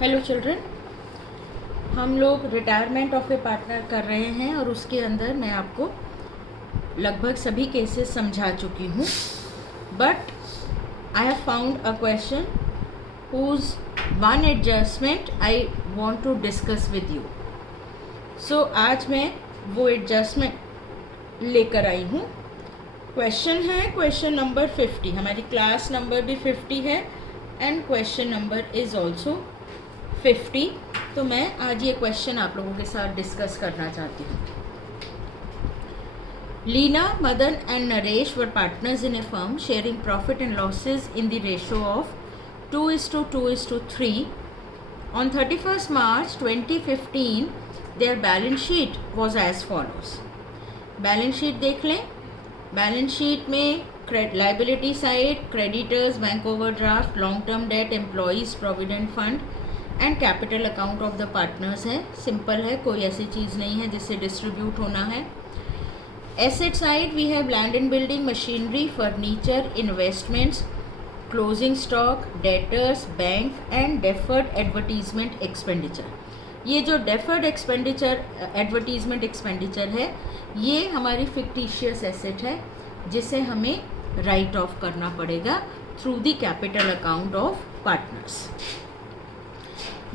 Hello children, हम लोग retirement of A partner कर रहे हैं और उसके अंदर मैं आपको लगभग सभी केसेस समझा चुकी हूँ, but I have found a question whose one adjustment I want to discuss with you. So आज मैं वो एडजस्टमेंट लेकर आई हूँ। क्वेश्चन है क्वेश्चन नंबर 50। हमारी क्लास नंबर भी 50 है and question number is also 50। तो मैं आज ये क्वेश्चन आप लोगों के साथ डिस्कस करना चाहती हूँ। Leena, Madan and Naresh were partners in a firm sharing profit and losses in the ratio of 2:2:3। On 31st March 2015 their balance sheet was as follows। Balance sheet देख लें। बैलेंस शीट में liability side creditors, bank overdraft, long term debt, employees provident fund and capital account of the partners है। Simple है, कोई ऐसी चीज़ नहीं है जिससे डिस्ट्रीब्यूट होना है। Asset side we have land and building, machinery, furniture, investments, closing stock, debtors, bank and deferred advertisement expenditure. ये जो डेफर्ड एक्सपेंडिचर एडवर्टीजमेंट एक्सपेंडिचर है ये हमारी फिक्टिशियस एसेट है जिसे हमें राइट ऑफ करना पड़ेगा through the capital account of partners.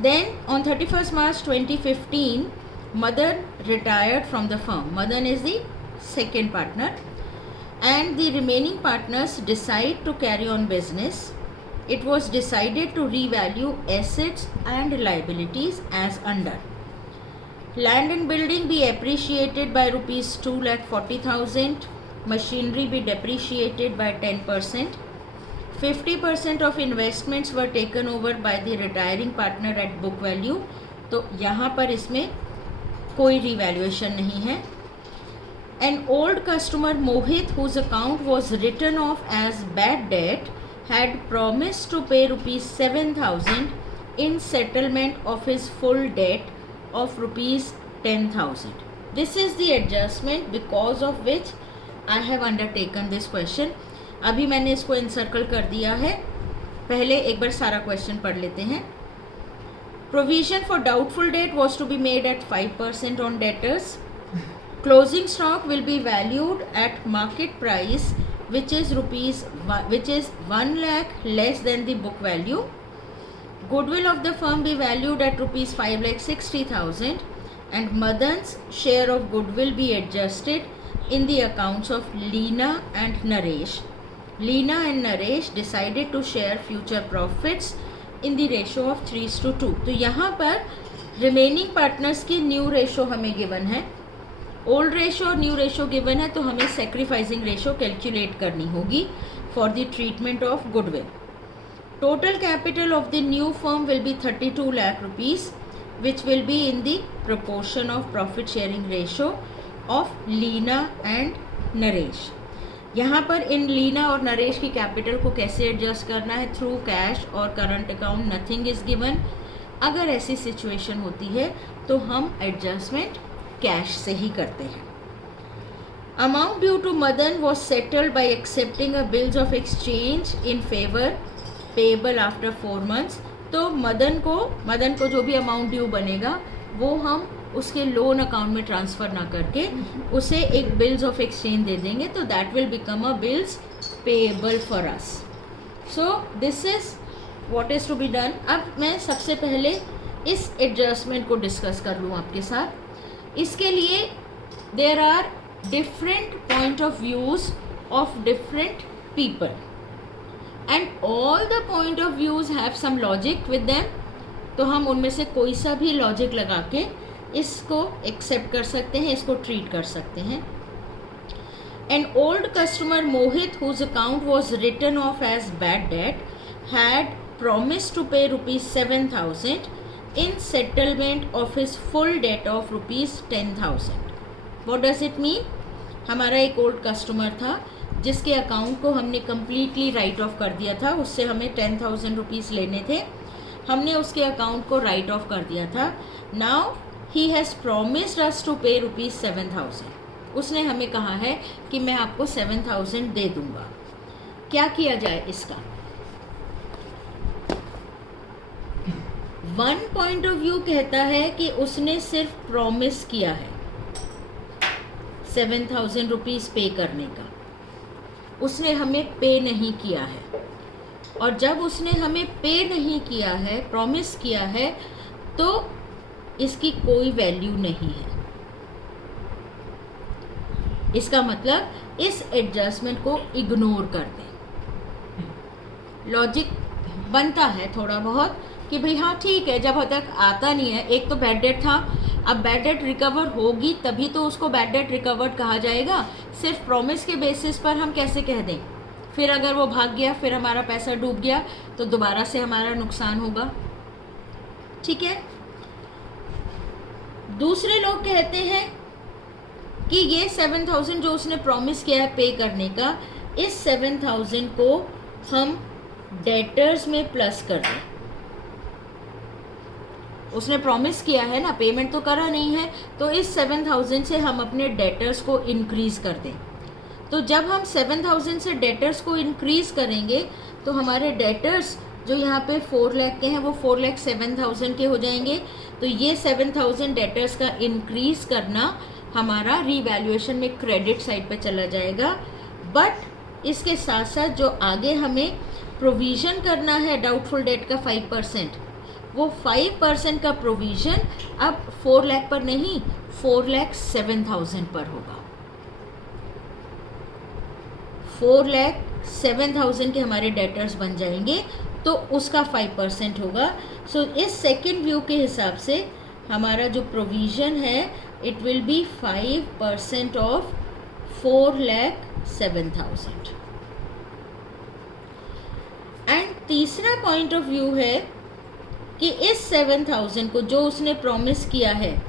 Then on 31st March 2015, Madan retired from the firm. Madan is the second partner, and the remaining partners decide to carry on business. It was decided to revalue assets and liabilities as under. Land and building be appreciated by rupees 2,40,000. Machinery be depreciated by 10%. 50% of investments were taken over by the retiring partner at book value। तो यहाँ पर इसमें कोई revaluation नहीं है। An old customer Mohit, whose account was written off as bad debt, had promised to pay rupees 7,000 in settlement of his full debt of rupees 10,000। This is the adjustment because of which I have undertaken this question। अभी मैंने इसको encircle कर दिया है। पहले एक बार सारा question पढ़ लेते हैं। Provision for doubtful debt was to be made at 5% on debtors. Closing stock will be valued at market price which is 1 lakh less than the book value. Goodwill of the firm be valued at ₹5,60,000 and Madan's share of goodwill be adjusted in the accounts of Leena and Naresh। Leena and Naresh decided to share future profits in the ratio of 3:2। तो यहाँ पर remaining partners की new ratio हमें given है। Old ratio और new ratio given है तो हमें सेक्रीफाइसिंग रेशो कैलकुलेट करनी होगी for the treatment of goodwill. Total capital of the new firm will be 32 lakh rupees which will be in the proportion of profit sharing ratio of Leena and Naresh. यहाँ पर इन लीना और नरेश की capital को कैसे adjust करना है, थ्रू कैश और current account, nothing is given. अगर ऐसी सिचुएशन होती है तो हम एडजस्टमेंट कैश से ही करते हैं। Amount due to Madan was settled by accepting a bills of exchange in favour payable after 4 months। तो मदन को जो भी अमाउंट ड्यू बनेगा वो हम उसके लोन अकाउंट में ट्रांसफ़र ना करके उसे एक बिल्स ऑफ एक्सचेंज दे देंगे तो that will become a bills payable for us. So this is what is to be done. अब मैं सबसे पहले इस एडजस्टमेंट को डिस्कस कर लूँ आपके साथ। इसके लिए there are different point of views of different people and all the point of views have some logic with them. तो हम उनमें से कोई सा भी लॉजिक लगा के इसको एक्सेप्ट कर सकते हैं, इसको ट्रीट कर सकते हैं। An old customer Mohit whose account was written off as bad debt had promise to pay ₹7,000 in settlement of his full debt of ₹10,000। What does it mean? हमारा एक ओल्ड कस्टमर था जिसके अकाउंट को हमने कम्प्लीटली राइट ऑफ कर दिया था। उससे हमें 10,000 रुपीज़ लेने थे, हमने उसके अकाउंट को राइट ऑफ कर दिया था। Now he has promised us to pay ₹7,000। उसने हमें कहा है कि मैं आपको 7,000 दे दूंगा। क्या किया जाए इसका? वन पॉइंट ऑफ व्यू कहता है कि उसने सिर्फ प्रॉमिस किया है 7,000 रुपीज़ पे करने का, उसने हमें पे नहीं किया है। और जब उसने हमें पे नहीं किया है, प्रॉमिस किया है, तो इसकी कोई वैल्यू नहीं है। इसका मतलब इस एडजस्टमेंट को इग्नोर कर दें। लॉजिक बनता है थोड़ा बहुत कि भाई हाँ ठीक है, जब तक आता नहीं है, एक तो बैड डेट था, अब बैड डेट रिकवर होगी तभी तो उसको बैड डेट रिकवर्ड कहा जाएगा। सिर्फ प्रॉमिस के बेसिस पर हम कैसे कह दें? फिर अगर वो भाग गया, फिर हमारा पैसा डूब गया, तो दोबारा से हमारा नुकसान होगा। ठीक है। दूसरे लोग कहते हैं कि ये 7,000 जो उसने प्रॉमिस किया है पे करने का, इस 7,000 को हम डेटर्स में प्लस कर दें। उसने प्रॉमिस किया है ना, पेमेंट तो करा नहीं है, तो इस 7,000 से हम अपने डेटर्स को इंक्रीज़ कर दें। तो जब हम 7,000 से डेटर्स को इंक्रीज़ करेंगे तो हमारे डेटर्स जो यहाँ पे 4 लाख के हैं वो 4,07,000 के हो जाएंगे। तो ये 7,000 डेटर्स का इंक्रीज़ करना हमारा रीवैल्यूएशन में क्रेडिट साइड पे चला जाएगा। बट इसके साथ साथ जो आगे हमें प्रोविज़न करना है डाउटफुल डेट का 5%, वो 5% का प्रोविज़न अब 4 लाख पर नहीं, 4,07,000 पर होगा। 4,07,000 के हमारे डेटर्स बन जाएंगे, तो उसका 5% होगा। सो इस सेकेंड व्यू के हिसाब से हमारा जो प्रोविज़न है it will be 5% of 4,07,000। And तीसरा पॉइंट ऑफ व्यू है कि इस 7,000 को जो उसने प्रॉमिस किया है,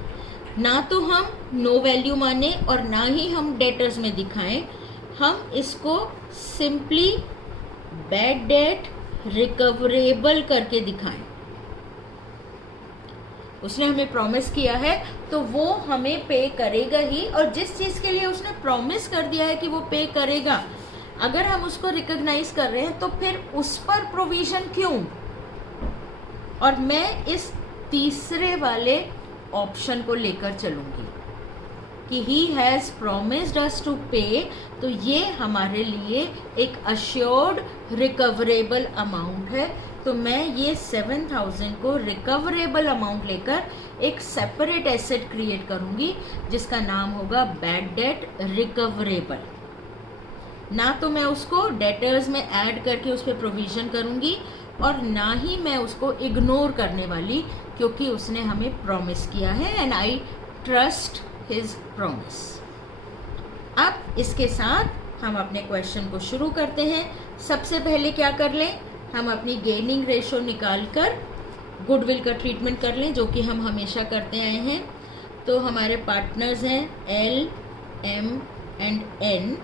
ना तो हम नो वैल्यू माने और ना ही हम डेटर्स में दिखाएं, हम इसको सिंपली बैड डेट रिकवरेबल करके दिखाएं। उसने हमें प्रॉमिस किया है तो वो हमें पे करेगा ही, और जिस चीज़ के लिए उसने प्रॉमिस कर दिया है कि वो पे करेगा, अगर हम उसको रिकॉग्नाइज कर रहे हैं तो फिर उस पर प्रोविज़न क्यों? और मैं इस तीसरे वाले ऑप्शन को लेकर चलूँगी कि he has promised us to pay, तो ये हमारे लिए एक अश्योर्ड रिकवरेबल अमाउंट है। तो मैं ये 7,000 को रिकवरेबल अमाउंट लेकर एक सेपरेट एसेट क्रिएट करूँगी जिसका नाम होगा बैड डेट रिकवरेबल। ना तो मैं उसको डेटर्स में ऐड करके उस पर प्रोविज़न करूँगी और ना ही मैं उसको इग्नोर करने वाली, क्योंकि उसने हमें प्रॉमिस किया है and I trust his promise. अब इसके साथ हम अपने क्वेश्चन को शुरू करते हैं। सबसे पहले क्या कर लें, हम अपनी गेनिंग रेशो निकाल कर गुडविल का ट्रीटमेंट कर लें, जो कि हम हमेशा करते आए हैं। तो हमारे पार्टनर्स हैं L, M and N।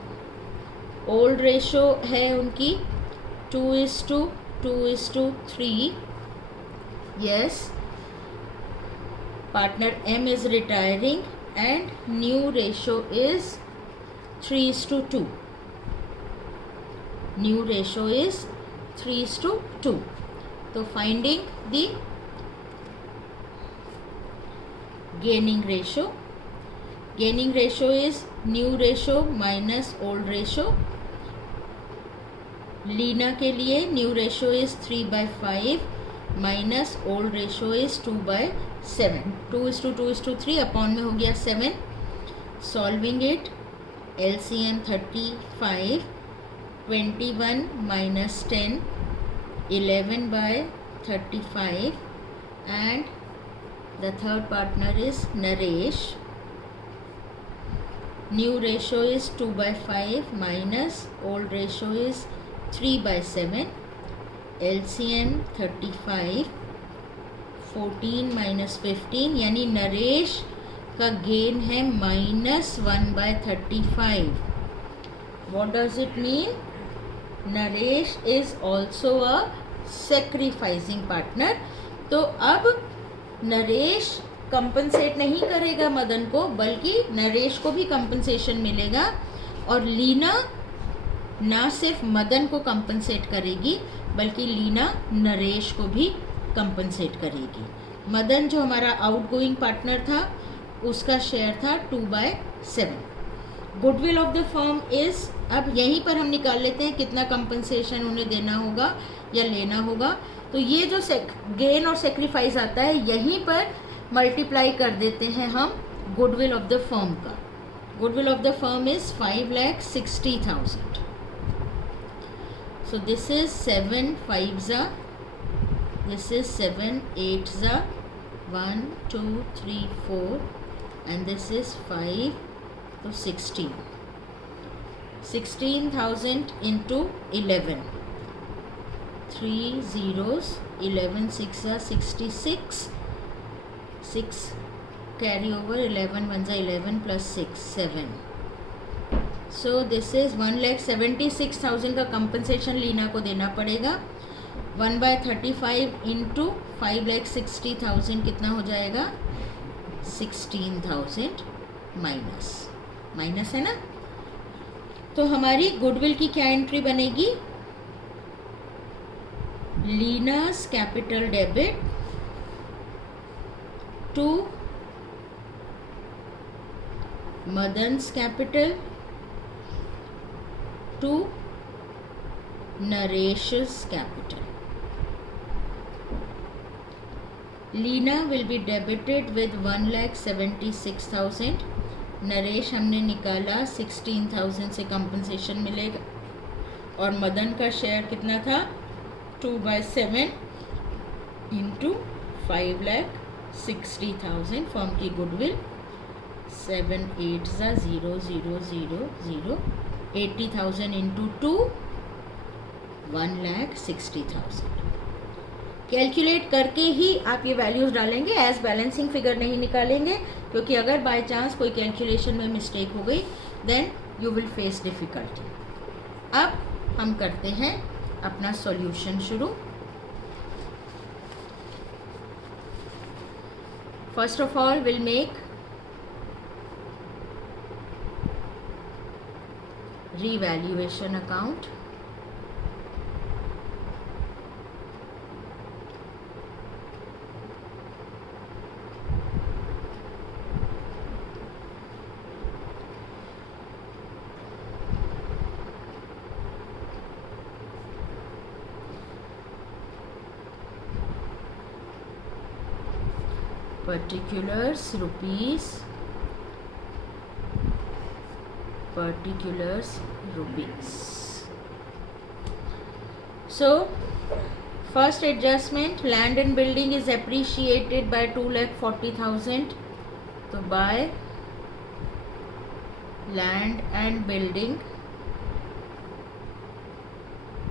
Old ratio है उनकी 2:3। Yes, partner M is retiring and new ratio is 3:2. New ratio is 3:2. तो finding the gaining ratio. Gaining ratio is new ratio minus old ratio. Leena के लिए new ratio is 3/5 minus old ratio is 2/7. 2:3 upon में हो गया 7. Solving it, LCM 35, 21 minus 10, 11/35 and the third partner is Naresh. New ratio is 2/5 minus old ratio is 3/7. LCM 35, 14 minus 15, यानी नरेश का gain है -1/35. What does it mean? Naresh is also a sacrificing partner. तो अब Naresh compensate नहीं करेगा मदन को, बल्कि नरेश को भी कंपनसेशन मिलेगा, और लीना ना सिर्फ मदन को कंपनसेट करेगी बल्कि लीना नरेश को भी कंपनसेट करेगी। मदन जो हमारा आउटगोइंग पार्टनर था उसका शेयर था 2/7। Goodwill of the firm is, अब यहीं पर हम निकाल लेते हैं कितना कंपनसेशन उन्हें देना होगा या लेना होगा। तो ये जो गेन और सेक्रीफाइस आता है यहीं पर मल्टीप्लाई कर देते हैं हम गुडविल ऑफ द फर्म का। Goodwill of the firm is 5,60,000। So this is 7 5 जा, दिस इज 7 8 जा, 1 2 3 4 and this is 5, तो 16 16,000 into 11, 3 zeros, 11 6 are 66, 6 carry over, 11 1 are 11 plus 6 7. So this is 1,76,000 का कंपनसेशन लीना को देना पड़ेगा। 1/35 इंटू 5,60,000 कितना हो जाएगा? 16,000 माइनस है ना। तो हमारी गुडविल की क्या एंट्री बनेगी? Leena's capital debit to Madan's capital to Naresh's capital. Leena will be debited with 1,76,000. Naresh हमने निकाला 16,000 से कंपनसेशन मिलेगा और मदन का शेयर कितना था? 2/7 इंटू 5,60,000। फर्म की गुडविल 7 8 0 0 0 0, 80,000 इंटू 2, 1,60,000। कैलकुलेट करके ही आप ये वैल्यूज़ डालेंगे, एज बैलेंसिंग फिगर नहीं निकालेंगे, क्योंकि अगर बाय चांस कोई कैलकुलेशन में मिस्टेक हो गई then you will face difficulty. अब हम करते हैं अपना सॉल्यूशन शुरू। First of all will make revaluation account. Particulars rupees, particulars rupees. So first adjustment, land and building is appreciated by 2,40,000. तो buy land and building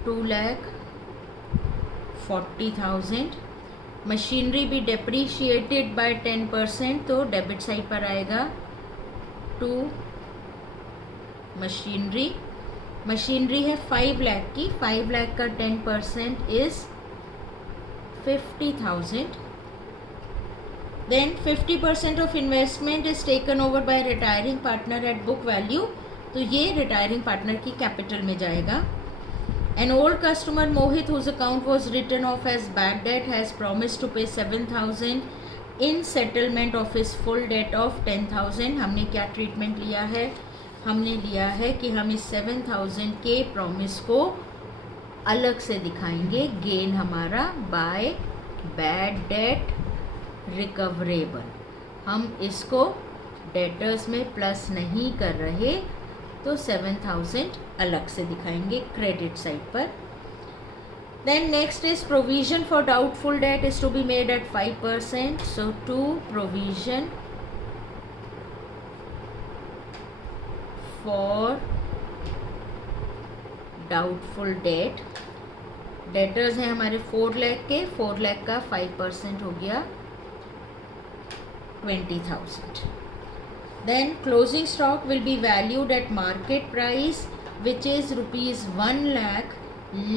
2,40,000. Machinery भी डेप्रीशिएटेड bye 10%, तो debit side पर आएगा टू मशीनरी। मशीनरी है 5 लाख की, 5 लाख का 10% is 50,000। Then 50% of investment is taken over by retiring partner at book value, तो ये रिटायरिंग पार्टनर की कैपिटल में जाएगा। An old customer Mohit, whose account was written off as bad debt, has promised to pay 7,000 in settlement of his full debt of 10,000. हमने क्या treatment लिया है? हमने लिया है कि हम इस 7,000 के प्रॉमिस को अलग से दिखाएंगे। गेन हमारा बाय बैड डेट रिकवरेबल, हम इसको डेटर्स में प्लस नहीं कर रहे, तो 7,000 अलग से दिखाएंगे क्रेडिट साइड पर। Then next is provision for doubtful debt is to be made at 5%, so to provision for doubtful debt. Debtors हैं हमारे 4 लाख के, 4 लाख का 5% हो गया 20,000। Then closing stock will be valued at market price, which is rupees 1 lakh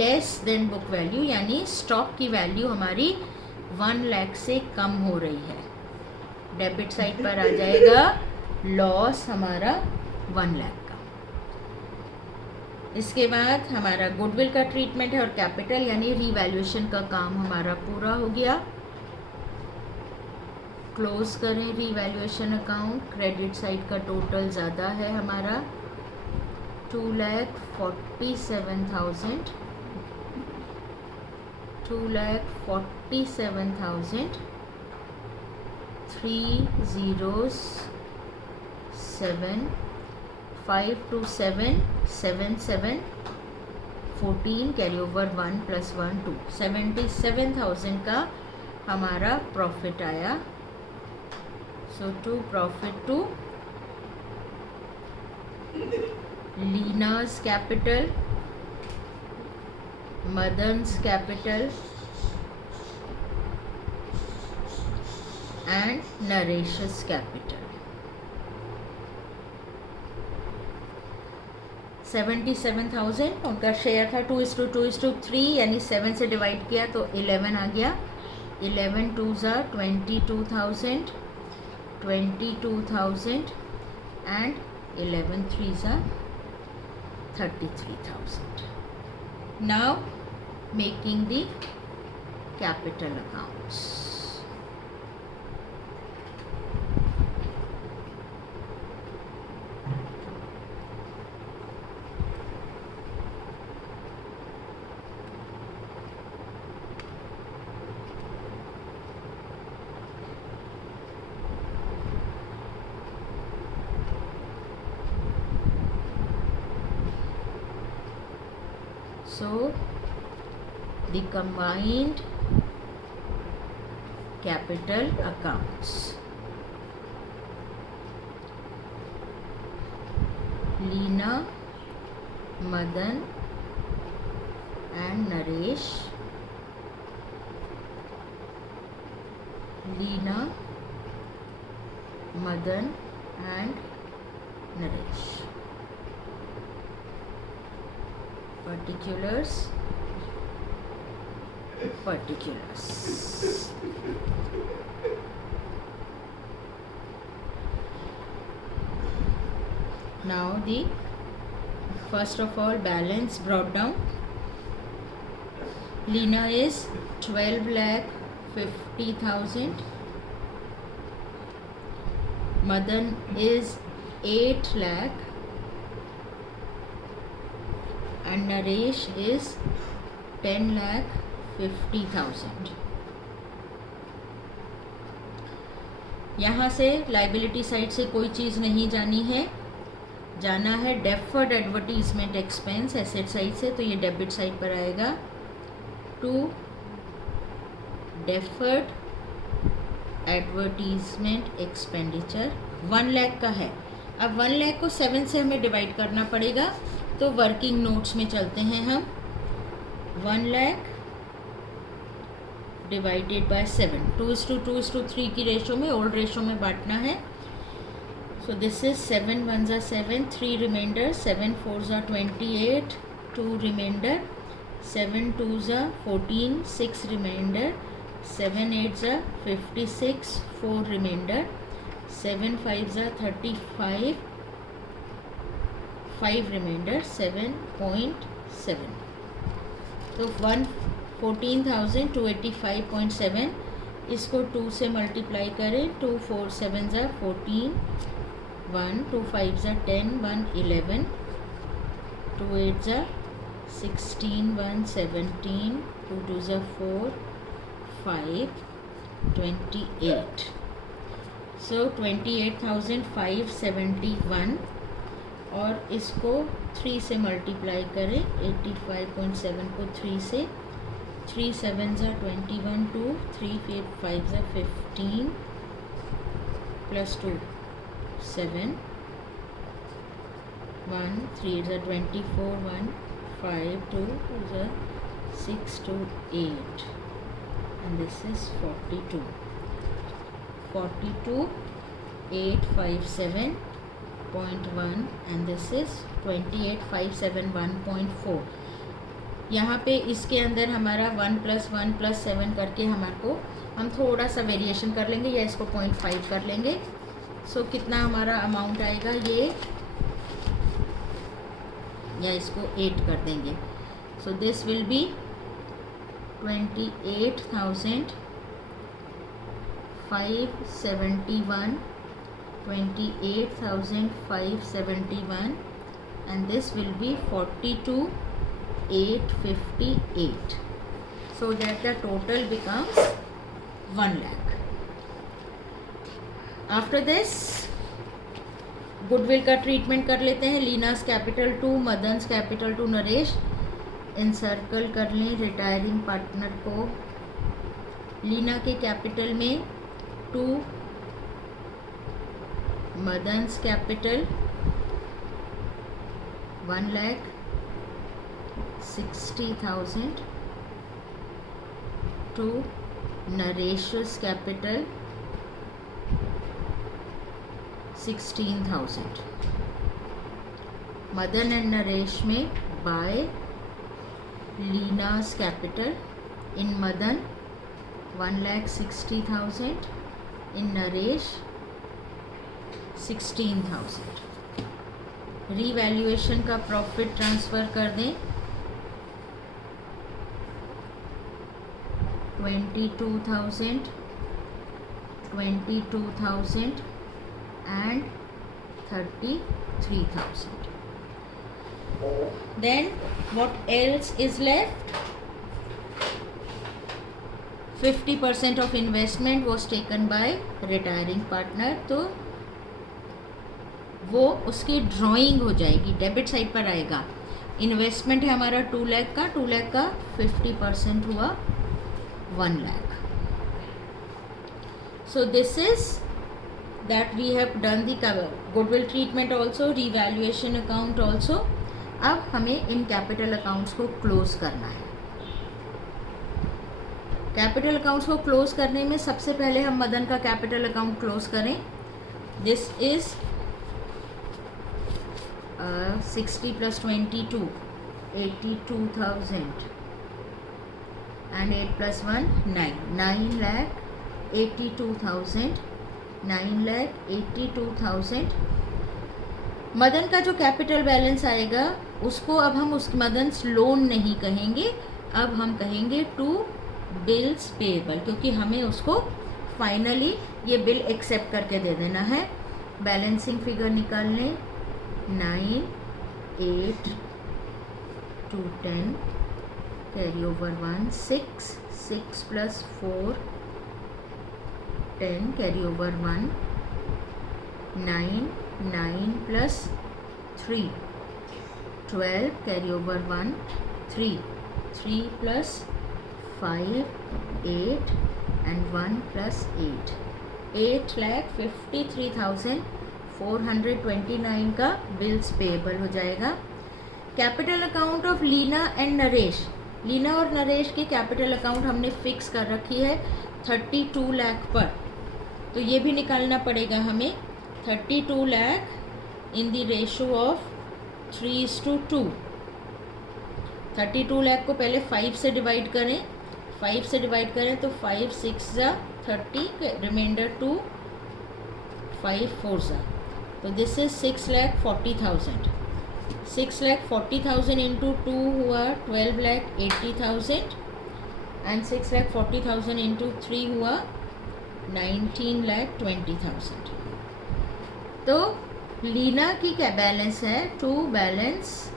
less than book value, यानी stock की value हमारी 1 लाख से कम हो रही है। डेबिट साइड पर आ जाएगा लॉस हमारा 1 लाख का। इसके बाद हमारा गुडविल का ट्रीटमेंट है और कैपिटल यानी रीवैल्यूएशन का काम हमारा पूरा हो गया। क्लोज करें रीवैल्यूएशन अकाउंट। क्रेडिट साइड का टोटल ज़्यादा है हमारा 2,47,000 307 52777 14 कैरी ओवर 1 + 1 2 77,000 का हमारा प्रॉफिट आया। So to profit to Leena's capital, Madan's capital and Naresh's capital. 77,000 उनका शेयर था 2:2:3 यानी 7 से डिवाइड किया तो 11 आ गया। 11 2s are 22,000 and 11 3s are 33,000. Now making the capital accounts. So the combined capital accounts: Leena, Madan and Naresh. Leena, Madan and Naresh. Particulars. Now the first of all balance brought down. Leena is 12,50,000. Madan is 8 lakh. And Naresh is 10,50,000. यहाँ से liability side से कोई चीज़ नहीं जानी है, जाना है deferred advertisement expense asset side से, तो ये डेबिट साइड पर आएगा। To deferred advertisement expenditure 1 lakh का है। अब 1 लाख को 7 से हमें डिवाइड करना पड़ेगा, तो वर्किंग नोट्स में चलते हैं हम। 1 लाख डिवाइडेड बाय 7, 2:2:3 की रेशो में, ओल्ड रेशो में बांटना है। So this is 7 1s are 7, 3 remainder, 7 4s are 28, 2 remainder, 7 2s are 14, 6 remainder, 7 8s are 56, 4 remainder, 7 5s are 35, 5 remainder, 7.7। तो 14,285.7 इसको 2 से मल्टीप्लाई करें। 2 4 7s are 14, 1 2 5s are 10, 1 11, 2 8s are 16, 1 17, 2 2s are 4 5 28। सो 28,571 और इसको 3 से मल्टीप्लाई करें। 85.7 को 3 से, 3 7s are 21, 2 3 5s are 15 plus 2 7, 1 3 is 24, 1 5 2 is 6 to 8 and this is 42 857.1 and this is 28,571.4। यहाँ पे इसके अंदर हमारा 1 + 1 + 7 करके हमारे को हम थोड़ा सा वेरिएशन कर लेंगे या इसको 0.5 कर लेंगे। सो कितना हमारा अमाउंट आएगा, या इसको 8 कर देंगे. So this will be 28,571, 28,571, and this will be 42,858, so that the total becomes 1 lakh. After this goodwill का ट्रीटमेंट कर लेते हैं. Leena's capital to, Madan's capital to, Naresh encircle कर लें रिटायरिंग पार्टनर को. लीना के कैपिटल में 2, Madan's capital 1,60,000 to Naresh's capital 16,000. Madan and Naresh में by Leena's capital. In Madan 1,60,000, in Naresh 16,000. Revaluation का प्रॉफिट ट्रांसफ़र कर दें. 22,000, 22,000 and 33,000. Then what else is left? 50% of investment was taken by retiring partner. तो वो उसकी ड्राइंग हो जाएगी, डेबिट साइड पर आएगा. इन्वेस्टमेंट है हमारा 2 लाख का, 2 लाख का 50% हुआ 1 लाख. सो this is that we have done the goodwill treatment also, revaluation account also. अब हमें इन कैपिटल अकाउंट्स को क्लोज करना है. कैपिटल अकाउंट्स को क्लोज करने में सबसे पहले हम मदन का कैपिटल अकाउंट क्लोज करें. This is 60 + 22, 82,000 and 8 + 1 9, 9,82,000, 9,82,000. मदन का जो कैपिटल बैलेंस आएगा उसको अब हम उस मदन्स लोन नहीं कहेंगे, अब हम कहेंगे टू बिल्स पेएबल, क्योंकि हमें उसको फाइनली ये बिल एक्सेप्ट करके दे देना है. बैलेंसिंग फिगर निकाल लें. 9, 8 to 10, carry over 1, 6, 6 + 4 10, carry over 1, 9, 9 + 3 12, carry over 1, 3, 3 + 5 8 and 1 + 8, 8,53,429 का बिल्स पेएबल हो जाएगा. Capital account of Leena and Naresh. Leena और नरेश की कैपिटल अकाउंट हमने फिक्स कर रखी है 32 लाख पर, तो ये भी निकालना पड़ेगा हमें. 32 lakh in the ratio of 3:2. 32 lakh को पहले 5 से डिवाइड करें. 5 से डिवाइड करें तो 5 6 = 30, रिमाइंडर 2, 5 4 = तो दिस इज 6,40,000. 6,40,000 इंटू 2 हुआ 12,80,000 एंड 6,40,000 इंटू 3 हुआ 19,20,000. तो लीना की क्या बैलेंस है? टू बैलेंस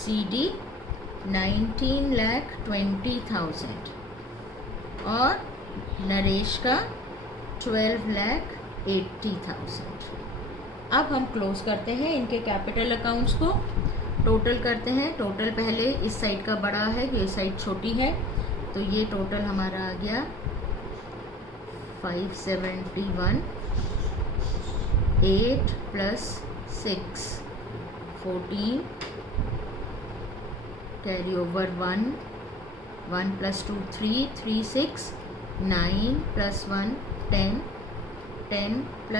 CD 19,20,000 और नरेश का 12,80,000. अब हम क्लोज करते हैं इनके कैपिटल अकाउंट्स को. टोटल करते हैं. टोटल पहले इस साइड का बड़ा है, ये साइड छोटी है, तो ये टोटल हमारा आ गया 571. 8 + 6 14, carry over 1, 1 + 2 3, 3 6, 9 + 1 10, 10 +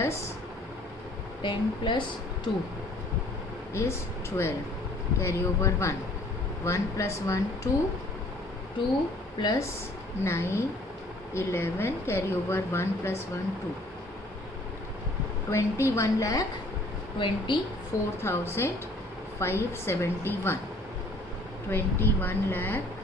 2 is 12, carry over 1, 1 + 1 2, 2 + 9 11, carry over 1 + 1 2, 21,24,000 571, 21 lakh